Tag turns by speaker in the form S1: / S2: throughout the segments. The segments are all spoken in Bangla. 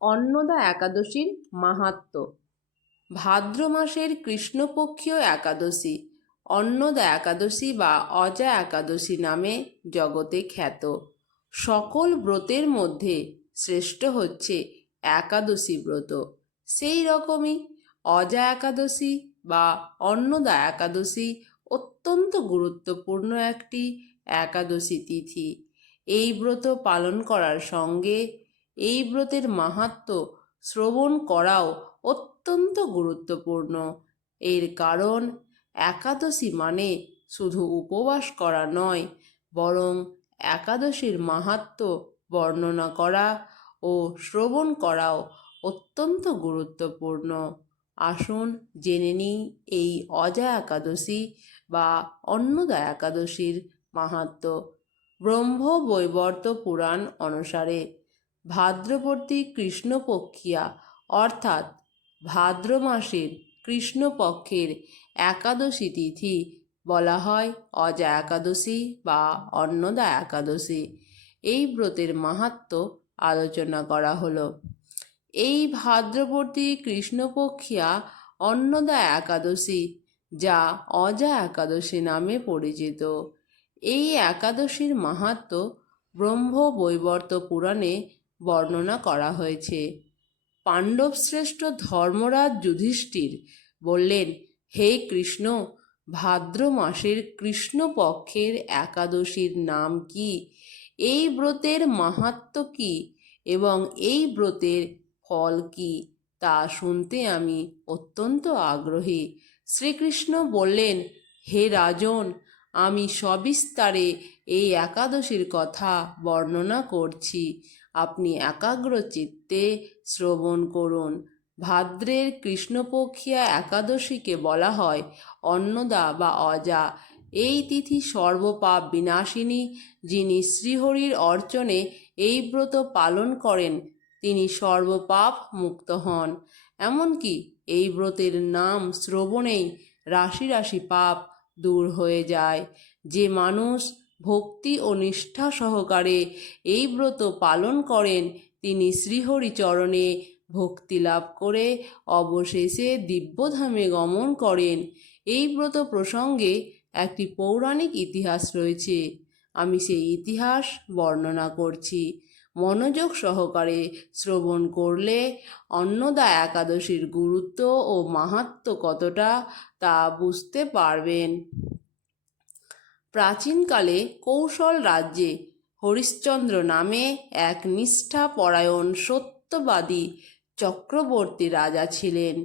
S1: অন্নদা একাদশীর মাহাত্ম্য ভাদ্র মাসের কৃষ্ণপক্ষীয় একাদশী। অন্নদা একাদশী বা অজা একাদশী নামে জগতে খ্যাত। সকল ব্রতের মধ্যে শ্রেষ্ঠ হচ্ছে একাদশী ব্রত। সেই রকমই অজা একাদশী বা অন্নদা একাদশী অত্যন্ত গুরুত্বপূর্ণ একটি একাদশী তিথি। এই ব্রত পালন করার সঙ্গে এই ব্রতের মাহাত্ম্য শ্রবণ করাও অত্যন্ত গুরুত্বপূর্ণ। এর কারণ একাদশী মানে শুধু উপবাস করা নয়, বরং একাদশীর মাহাত্ম্য বর্ণনা করা ও শ্রবণ করাও অত্যন্ত গুরুত্বপূর্ণ। আসুন জেনে নিই এই অজা একাদশী বা অন্নদা একাদশীর মাহাত্ম্য ব্রহ্ম বৈবর্ত পুরাণ অনুসারে ভাদ্রবর্তী কৃষ্ণপক্ষিয়া অর্থাৎ ভাদ্র মাসের কৃষ্ণপক্ষের একাদশী তিথি বলা হয় অজা একাদশী বা অন্নদা একাদশী। এই ব্রতের মাহাত্ম্য আলোচনা করা হলো। এই ভাদ্রবর্তী কৃষ্ণপক্ষিয়া অন্নদা একাদশী যা অজা একাদশী নামে পরিচিত। এই একাদশীর মাহাত্ম্য ব্রহ্ম বৈবর্ত পুরাণে বর্ণনা করা হয়েছে। পাণ্ডবশ্রেষ্ঠ ধর্মরাজ যুধিষ্ঠির বললেন, হে কৃষ্ণ, ভাদ্র মাসের কৃষ্ণপক্ষের একাদশীর নাম কি? এই ব্রতের মাহাত্ম্য কি? এবং এই ব্রতের ফল কি? তা শুনতে আমি অত্যন্ত আগ্রহী। শ্রীকৃষ্ণ বললেন, হে রাজন, আমি সবিস্তারে এই একাদশীর কথা বর্ণনা করছি। আপনি একাগ্র চিত্তে শ্রবণ করুন। ভাদ্রের কৃষ্ণপক্ষিয়া একাদশীকে বলা হয় অন্নদা বা অজা। এই তিথি সর্বপাপ বিনাশিনী যিনি শ্রীহরির অর্চনে এই ব্রত পালন করেন, তিনি সর্বপাপ মুক্ত হন। এমনকি এই ব্রতের নাম শ্রবণেই রাশি রাশি পাপ দূর হয়ে যায়। যে মানুষ ভক্তি ও নিষ্ঠা সহকারে এই ব্রত পালন করেন তিনি শ্রীহরি চরণে ভক্তি লাভ করে অবশেষে দিব্যধামে গমন করেন। এই ব্রত প্রসঙ্গে একটি পৌরাণিক ইতিহাস রয়েছে। আমি সেই ইতিহাস বর্ণনা করছি। মনোযোগ সহকারে শ্রবণ করলে অন্নদা একাদশীর গুরুত্ব ও মাহাত্ম্য কতটা তা বুঝতে পারবেন। প্রাচীনকালে কৌশল রাজ্যে হরিশ্চন্দ্র নামে এক নিষ্ঠাপরায়ণ সত্যবাদী চক্রবর্তী রাজা ছিলেন।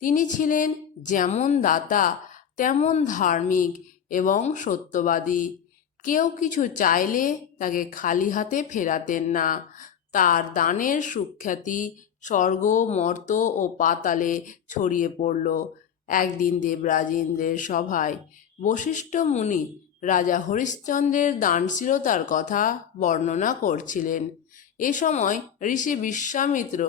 S1: তিনি ছিলেন যেমন দাতা, তেমন ধার্মিক এবং সত্যবাদী। কেউ কিছু চাইলে তাকে খালি হাতে ফেরাতেন না। তার দানের সুখ্যাতি স্বর্গ, মর্ত ও পাতালে ছড়িয়ে পড়ল। একদিন দেবরাজ ইন্দ্রের সভায় বশিষ্ঠ মুনি রাজা হরিশ্চন্দ্রের দানশীলতার কথা বর্ণনা করছিলেন। এ সময় ঋষি বিশ্বামিত্র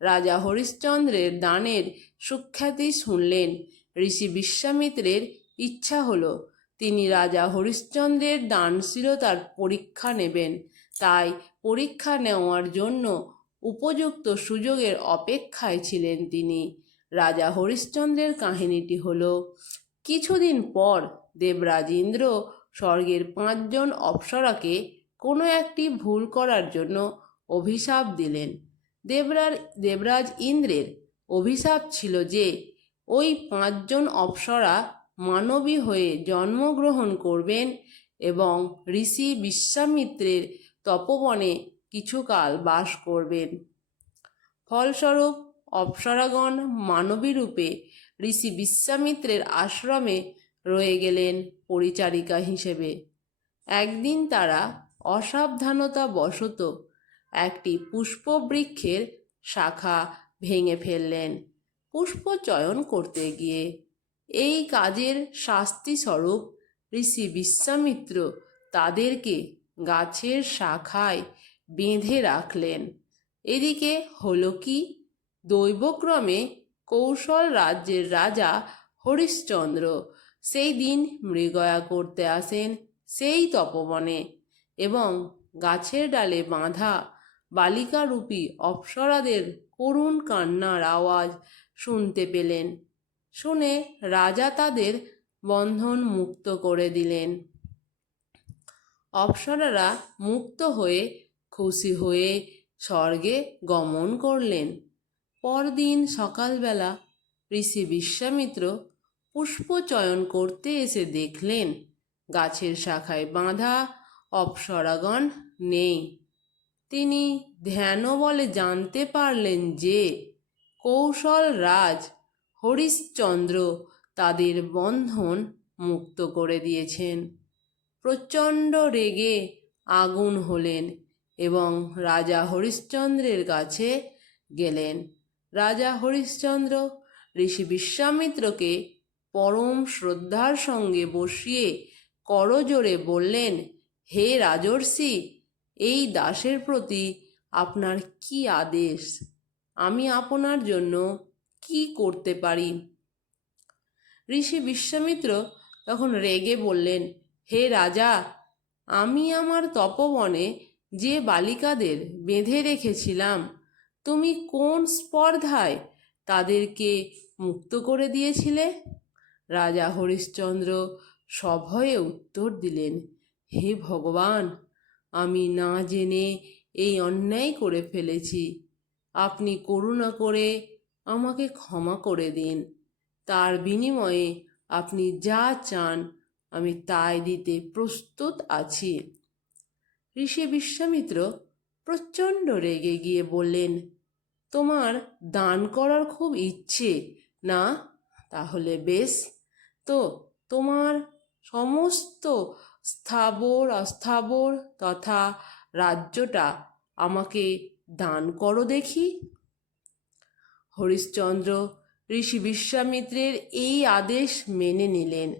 S1: রাজা হরিশ্চন্দ্রের দানের সুখ্যাতি শুনলেন। ঋষি বিশ্বামিত্রের ইচ্ছা হলো, তিনি রাজা হরিশ্চন্দ্রের দানশীলতার পরীক্ষা নেবেন। তাই পরীক্ষা নেওয়ার জন্য উপযুক্ত সুযোগের অপেক্ষায় ছিলেন তিনি। রাজা হরিশ্চন্দ্রের কাহিনীটি হল, কিছুদিন পর দেবরাজ ইন্দ্র স্বর্গের পাঁচজন অপ্সরাকে কোনো একটি ভুল করার জন্য অভিশাপ দিলেন। দেবরার দেবরাজ ইন্দ্রের অভিশাপ ছিল যে, ওই পাঁচজন অপ্সরা মানবী হয়ে জন্মগ্রহণ করবেন এবং ঋষি বিশ্বামিত্রের তপবনে কিছুকাল বাস করবেন। ফলস্বরূপ, অপ্সরাগণ মানবী রূপে ঋষি বিশ্বামিত্রের আশ্রমে রয়ে গেলেন পরিচারিকা হিসেবে। একদিন তারা অসাবধানতা বশত একটি পুষ্পবৃক্ষের শাখা ভেঙে ফেললেন পুষ্প চয়ন করতে গিয়ে। এই কাজের শাস্তি স্বরূপ ঋষি বিশ্বামিত্র তাদেরকে গাছের শাখায় বেঁধে রাখলেন। এদিকে হলো কি দৈবক্রমে কৌশল রাজ্যের রাজা হরিশ্চন্দ্র সেই দিন মৃগয়া করতে আসেন সেই তপবনে এবং গাছের ডালে বাঁধা বালিকারূপী অপ্সরাদের করুণ কান্নার আওয়াজ শুনতে পেলেন। শুনে রাজা তাদের বন্ধন মুক্ত করে দিলেন। অপ্সরারা মুক্ত হয়ে খুশি হয়ে স্বর্গে গমন করলেন। পরদিন সকালবেলা ঋষি বিশ্বামিত্র পুষ্প চয়ন করতে এসে দেখলেন, গাছের শাখায় বাঁধা অপ্সরাগণ নেই। তিনি ধ্যান বলে জানতে পারলেন যে, কৌশল রাজ হরিশ্চন্দ্র তাদের বন্ধন মুক্ত করে দিয়েছেন। প্রচণ্ড রেগে আগুন হলেন এবং রাজা হরিশ্চন্দ্রের কাছে গেলেন। রাজা হরিশ্চন্দ্র ঋষি বিশ্বামিত্রকে পরম শ্রদ্ধার সঙ্গে বসিয়ে করজোরে বললেন, হে রাজর্ষি, এই দাসের প্রতি আপনার কি আদেশ? আমি আপনার জন্য কি করতে পারি? ঋষি বিশ্বামিত্র তখন রেগে বললেন, হে রাজা, আমি আমার তপবনে যে বালিকাদের বেঁধে রেখেছিলাম, তুমি কোন স্পর্ধায় তাদেরকে মুক্ত করে দিয়েছিলে? রাজা হরিশ্চন্দ্র সভয়ে উত্তর দিলেন, হে ভগবান, আমি না জেনে এই অন্যায় করে ফেলেছি। আপনি করুণা করে আমাকে ক্ষমা করে দিন। তার বিনিময়ে আপনি যা চান, আমি তাই দিতে প্রস্তুত আছি। ঋষি বিশ্বামিত্র প্রচণ্ড রেগে গিয়ে বললেন, তোমার দান করার খুব ইচ্ছে, না? তাহলে বেশ। তো তোমার সমস্ত স্থাবর, অস্থাবর তথা রাজ্যটা আমাকে দান করো দেখি। হরিশ্চন্দ্র ঋষি বিশ্বামিত্রের এই আদেশ মেনে নিলেন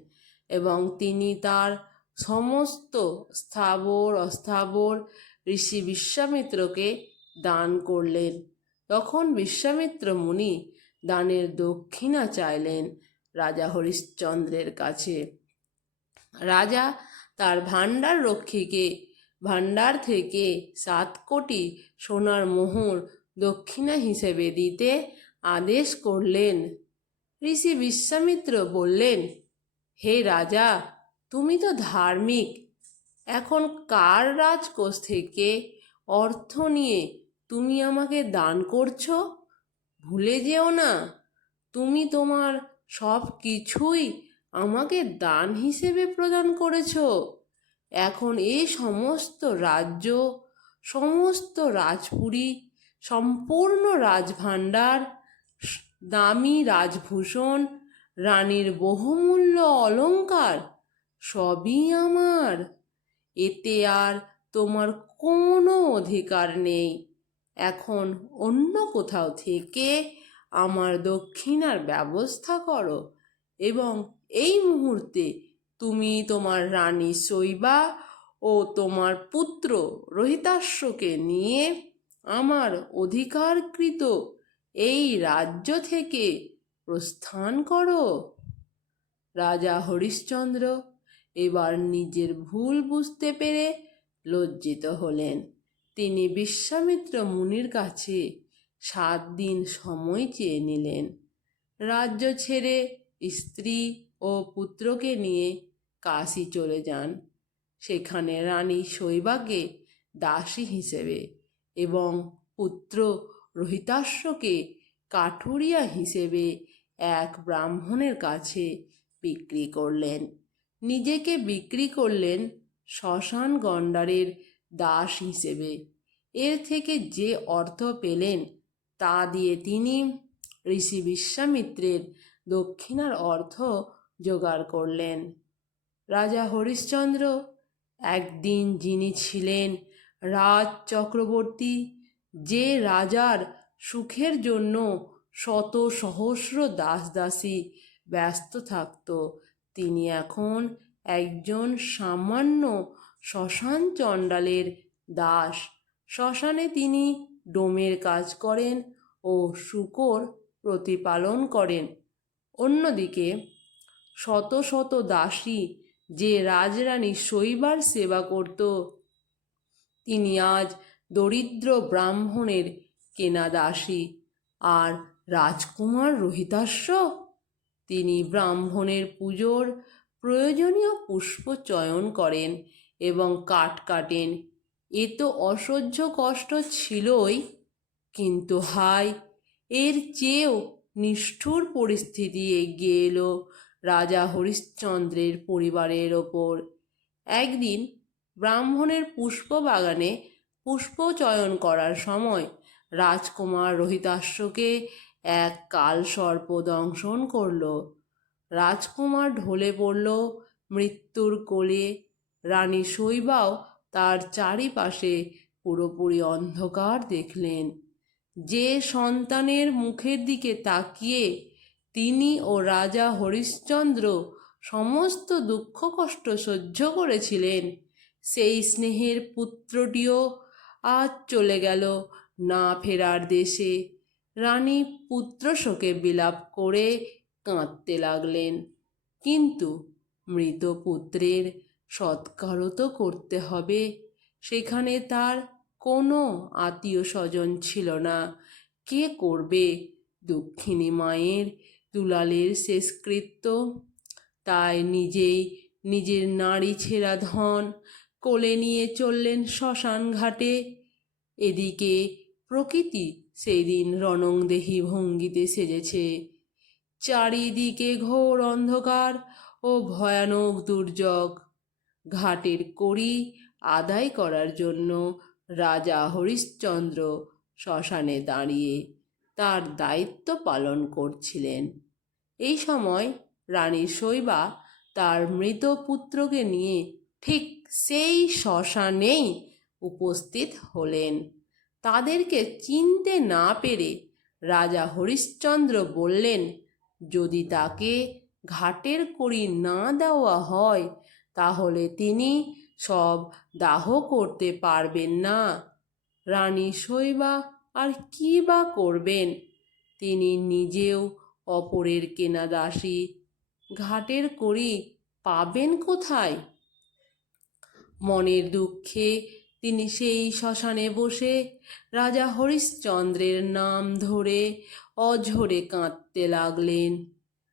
S1: এবং তিনি তার সমস্ত স্থাবর, অস্থাবর ঋষি বিশ্বামিত্রকে দান করলেন। তখন বিশ্বামিত্র মুনি দানের দক্ষিণা চাইলেন রাজা হরিশ্চন্দ্রের কাছে। রাজা তার ভাণ্ডার রক্ষীকে, ভাণ্ডার থেকে সাত কোটি সোনার মোহর দক্ষিণা হিসেবে দিতে আদেশ করলেন। ঋষি বিশ্বামিত্র বললেন, হে রাজা, তুমি তো ধার্মিক। এখন কার রাজকোষ থেকে অর্থ নিয়ে তুমি আমাকে দান করছ? ভুলে যেও না, তুমি তোমার সব কিছুই আমাকে দান হিসেবে প্রদান করেছ। এখন এই সমস্ত রাজ্য, সমস্ত রাজপুরী, সম্পূর্ণ রাজভাণ্ডার, দামি রাজভূষণ, রানীর বহুমূল্য অলঙ্কার সবই আমার। এতে আর তোমার কোনো অধিকার নেই। এখন অন্য কোথাও থেকে আমার দক্ষিণার ব্যবস্থা করো এবং এই মুহূর্তে তুমি তোমার রানী শৈবা ও তোমার পুত্র রোহিতাশ্বকে নিয়ে আমার অধিকারকৃত এই রাজ্য থেকে প্রস্থান করো। রাজা হরিশ্চন্দ্র এবার নিজের ভুল বুঝতে পেরে লজ্জিত হলেন। তিনি বিশ্বামিত্র মুনির কাছে সাত দিন সময় চেয়ে নিলেন। রাজ্য ছেড়ে স্ত্রী ও পুত্রকে নিয়ে কাশি চলে যান। সেখানে রানী শৈবাকে দাসী হিসেবে এবং পুত্র রোহিতাশ্বকে কাঠুরিয়া হিসেবে এক ব্রাহ্মণের কাছে বিক্রি করলেন। নিজেকে বিক্রি করলেন শ্মশান গণ্ডারের দাস হিসেবে। এর থেকে যে অর্থ পেলেন তা দিয়ে তিনি ঋষি বিশ্বামিত্রের দক্ষিণার অর্থ জোগাড় করলেন। রাজা হরিশ্চন্দ্র, একদিন যিনি ছিলেন রাজ চক্রবর্তী, যে রাজার সুখের জন্য শত সহস্র দাস দাসী ব্যস্ত থাকত, তিনি এখন একজন সামান্য শ্মশান চণ্ডালের দাস। শ্মশানে তিনি ডোমের কাজ করেন ও শুকর প্রতিপালন করেন। অন্যদিকে, শত শত দাসী যে রাজরানী শৈবার সেবা করত, তিনি আজ দরিদ্র ব্রাহ্মণের কেনা দাসী। আর রাজকুমার রোহিতাস্য তিনি ব্রাহ্মণের পুজোর প্রয়োজনীয় পুষ্প চয়ন করেন এবং কাঠ কাটেন। এ তো অসহ্য কষ্ট ছিলই, কিন্তু হায়, এর চেয়েও নিষ্ঠুর পরিস্থিতি এগিয়ে এলো রাজা হরিশ্চন্দ্রের পরিবারের ওপর। একদিন ব্রাহ্মণের পুষ্প বাগানে পুষ্প চয়ন করার সময় রাজকুমার রোহিতাশ্বকে এক কাল সর্প দংশন করল। রাজকুমার ঢলে পড়ল, মৃত্যুর কোলে রানী শৈবাও তার চারিপাশে পুরোপুরি অন্ধকার দেখলেন। যে সন্তানের মুখের দিকে তাকিয়ে তিনি ও রাজা হরিশ্চন্দ্র সমস্ত দুঃখ কষ্ট সহ্য করেছিলেন, সেই স্নেহের পুত্রটিও আজ চলে গেল না ফেরার দেশে। রানী পুত্র শোকে বিলাপ করে কাঁদতে লাগলেন, কিন্তু মৃত পুত্রের সৎকারও তো করতে হবে। সেখানে তার কোনো আত্মীয় স্বজন ছিল না। কে করবে? দক্ষিণী মায়ের দুলালের শেষকৃত্য। তাই নিজেই নিজের নারী ছেঁড়া ধন কোলে নিয়ে চললেন শ্মশান ঘাটে। এদিকে প্রকৃতি সেই দিন রণংদেহী ভঙ্গিতে সেজেছে। চারিদিকে ঘোর অন্ধকার ও ভয়ানক দুর্যোগ। ঘাটের কড়ি আদায় করার জন্য রাজা হরিশ্চন্দ্র শ্মশানে দাঁড়িয়ে তার দায়িত্ব পালন করছিলেন। এই সময় রানী শৈবা তার মৃত পুত্রকে নিয়ে ঠিক সেই শ্মশানেই উপস্থিত হলেন। তাদেরকে চিনতে না পেরে রাজা হরিশ্চন্দ্র বললেন, যদি তাকে ঘাটের কড়ি না দেওয়া হয় তাহলে তিনি সব দাহ করতে পারবেন না। রানী শৈবা, আর কি বা করবেন? তিনি নিজেও অপরের কেনা দাসী ঘাটের করি পাবেন কোথায়? মনের দুঃখে তিনি সেই শ্মশানে বসে রাজা হরিশ্চন্দ্রের নাম ধরে অঝরে কাঁদতে লাগলেন।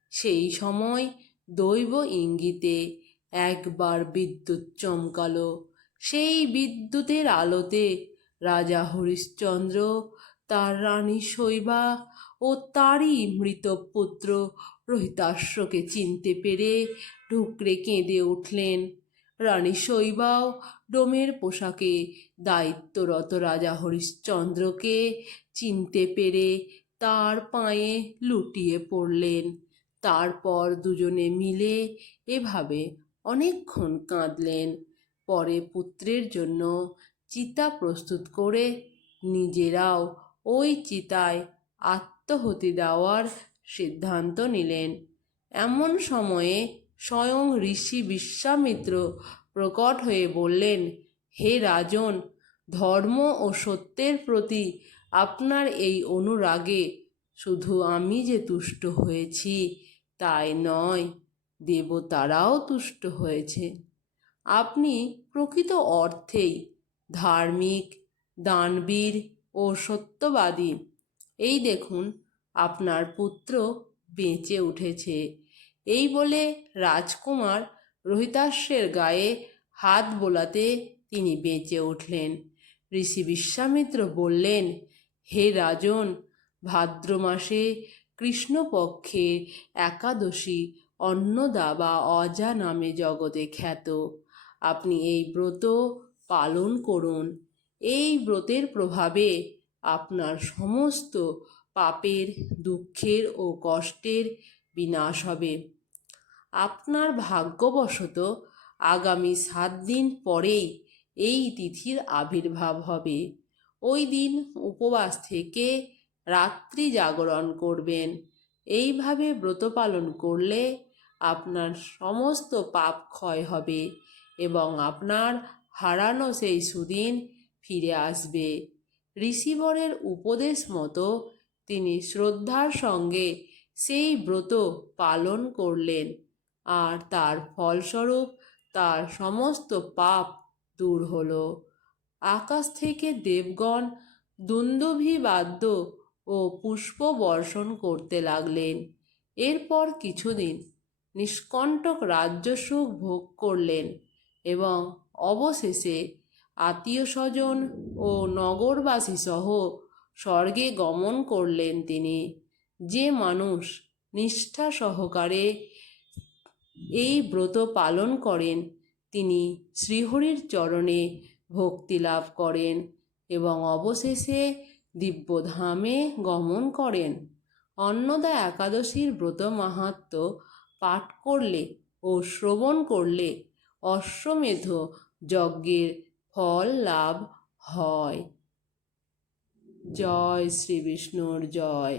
S1: সেই সময় দৈব ইঙ্গিতে একবার বিদ্যুৎ চমকালো। সেই বিদ্যুতের আলোতে রাজা হরিশ্চন্দ্র, তার রানী শৈবা ও তারই মৃত পুত্র রোহিতাশ্বকে চিনতে পেরে ঢুকরে কেঁদে উঠলেন। রানী শৈবাও ডোমের পোশাকে দায়িত্বরত রাজা হরিশ্চন্দ্রকে চিনতে পেরে তার পায়ে লুটিয়ে পড়লেন। তারপর দুজনে মিলে এভাবে অনেকক্ষণ কাঁদলেন। পরে পুত্রের জন্য চিতা প্রস্তুত করে নিজেরাও ওই চিতায় আত্মহতি দেওয়ার সিদ্ধান্ত নিলেন। এমন সময়ে স্বয়ং ঋষি বিশ্বামিত্র প্রকট হয়ে বললেন, হে রাজন, ধর্ম ও সত্যের প্রতি আপনার এই অনুরাগে শুধু আমি যে তুষ্ট হয়েছি, তাই নয়। দেবতারাও তুষ্ট হয়েছে। আপনি প্রকৃত অর্থেই ধার্মিক, দানবীর ও সত্যবাদী। এই দেখুন, আপনার পুত্র বেঁচে উঠেছে। এই বলে রাজকুমার রোহিতাস্যের গায়ে হাত বোলাতে তিনি বেঁচে উঠলেন। ঋষি বিশ্বামিত্র বললেন, হে রাজন ভাদ্র মাসে কৃষ্ণপক্ষে একাদশী অন্নদা বা অজা নামে জগতে খ্যাত। আপনি এই ব্রত পালন করুন। এই ব্রতের প্রভাবে আপনার সমস্ত পাপের, দুঃখের ও কষ্টের বিনাশ হবে। আপনার ভাগ্যবশত আগামী সাত দিন পরেই এই তিথির আবির্ভাব হবে। ওই দিন উপবাস থেকে রাত্রি জাগরণ করবেন। এইভাবে ব্রত পালন করলে আপনার সমস্ত পাপ ক্ষয় হবে এবং আপনার হারানো সেই সুদিন ফিরে আসবে। ঋষিবরের উপদেশ মতো তিনি শ্রদ্ধার সঙ্গে সেই ব্রত পালন করলেন আর তার ফলস্বরূপ তার সমস্ত পাপ দূর হল। আকাশ থেকে দেবগণ দুন্দুভি বাদ্য ও পুষ্প বর্ষণ করতে লাগলেন। এরপর কিছুদিন নিষ্কণ্টক রাজ্যসুখ ভোগ করলেন এবং অবশেষে আত্মীয় স্বজন ও নগরবাসী সহ স্বর্গে গমন করলেন তিনি। যে মানুষ নিষ্ঠা সহকারে এই ব্রত পালন করেন, তিনি শ্রীহরির চরণে ভক্তি লাভ করেন এবং অবশেষে দিব্যধামে গমন করেন। অন্নদা একাদশীর ব্রত মাহাত্ম পাঠ করলে ও শ্রবণ করলে অশ্বমেধ যজ্ঞের ফল লাভ হয়। জয় শ্রী বিষ্ণুর জয়।